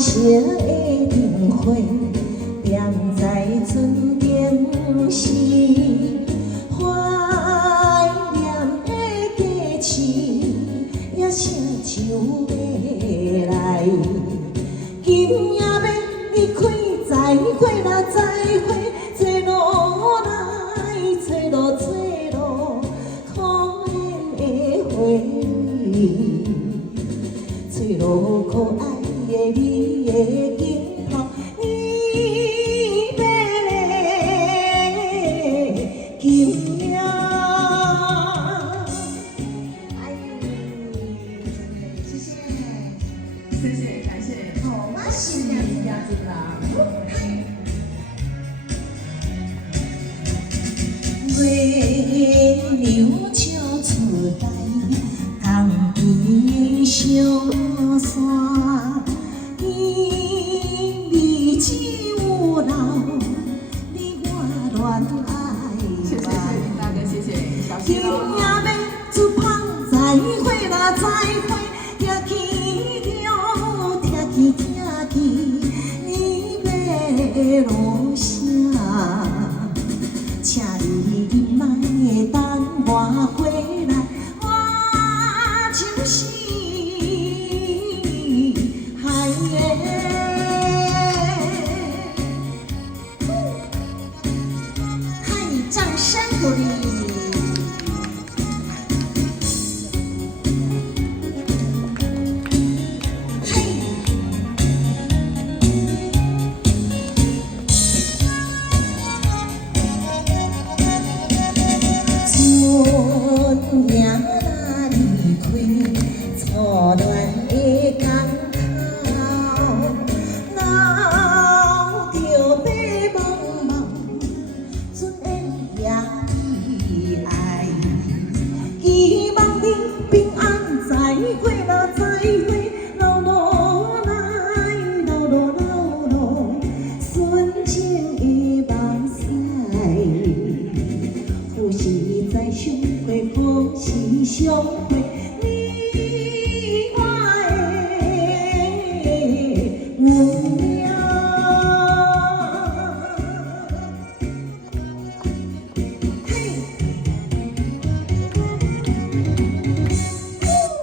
惜的灯火，点在唇边时，怀念的假期，也声像要来。今夜要离开，再会啦，再会，做路来，做路做路，可怜的回忆，做路可爱的你的镜头，你要的今夜。谢谢，感谢。好，我是你家子啦。月亮照出来，江边的小山，甜蜜只有留你我恋爱谢谢大哥，谢谢小今夜谢喽。要出芳，再会啦，再会，听起了，听起听起，你要落声，请你莫等我回来，我就是海的。嗨，掌声鼓励。春夜若离开，初恋的港口，留着白茫茫，春烟也悲哀。希望你平安，再会啦，再会，老路来，老路老路，纯情的目屎。有时在相会，可是相会。